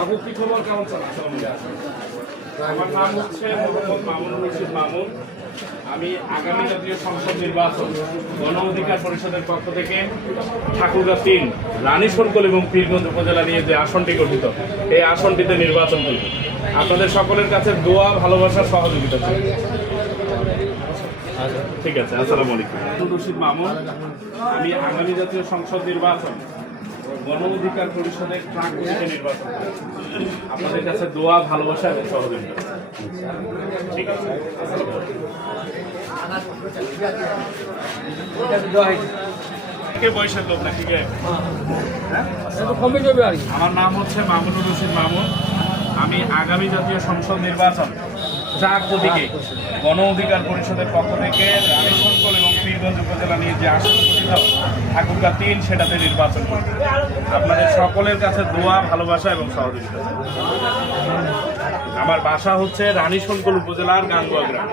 আপু কি খবর, কেমন চলছে? আমার নাম হচ্ছে মোহাম্মদ মামুনুর রশিদ মামুন। আমি আগামী জাতীয় সংসদ নির্বাচন গণ অধিকার পরিষদের পক্ষ থেকে ঠাকুরগাঁ ৩ রানীশঙ্কল এবং পীরগঞ্জ উপজেলা নিয়ে যে আসনটি গঠিত, এই আসনটিতে নির্বাচন করব। আপনাদের সকলের কাছে দোয়া, ভালোবাসা, সহযোগিতা চাই। ঠিক আছে, আসসালামু আলাইকুম। মামুনুর রশিদ মামুন। আমি আগামী জাতীয় সংসদ নির্বাচন গণ অধিকার পরিষদের ট্রাক থেকে নির্বাচন করব। আপনাদের কাছে দোয়া, ভালোবাসা এবং সহযোগিতা। ঠিক আছে, বয়সের লোক না? ঠিক আছে, আমার নাম হচ্ছে মামুনুর রশিদ মামুন। আমি আগামী জাতীয় সংসদ নির্বাচন ট্রাক প্রতীকে গণ অধিকার পরিষদের পক্ষ থেকে রানীশঙ্কল এবং পীরগঞ্জ উপজেলা নিয়ে যে আসন গঠিত ঠাকুরগাঁ ৩, সেটাতে নির্বাচন করি। আপনাদের সকলের কাছে দোয়া, ভালোবাসা এবং সহযোগিতা। আমার বাসা হচ্ছে রানীশঙ্কল উপজেলার গাঙ্গুয়া গ্রাম।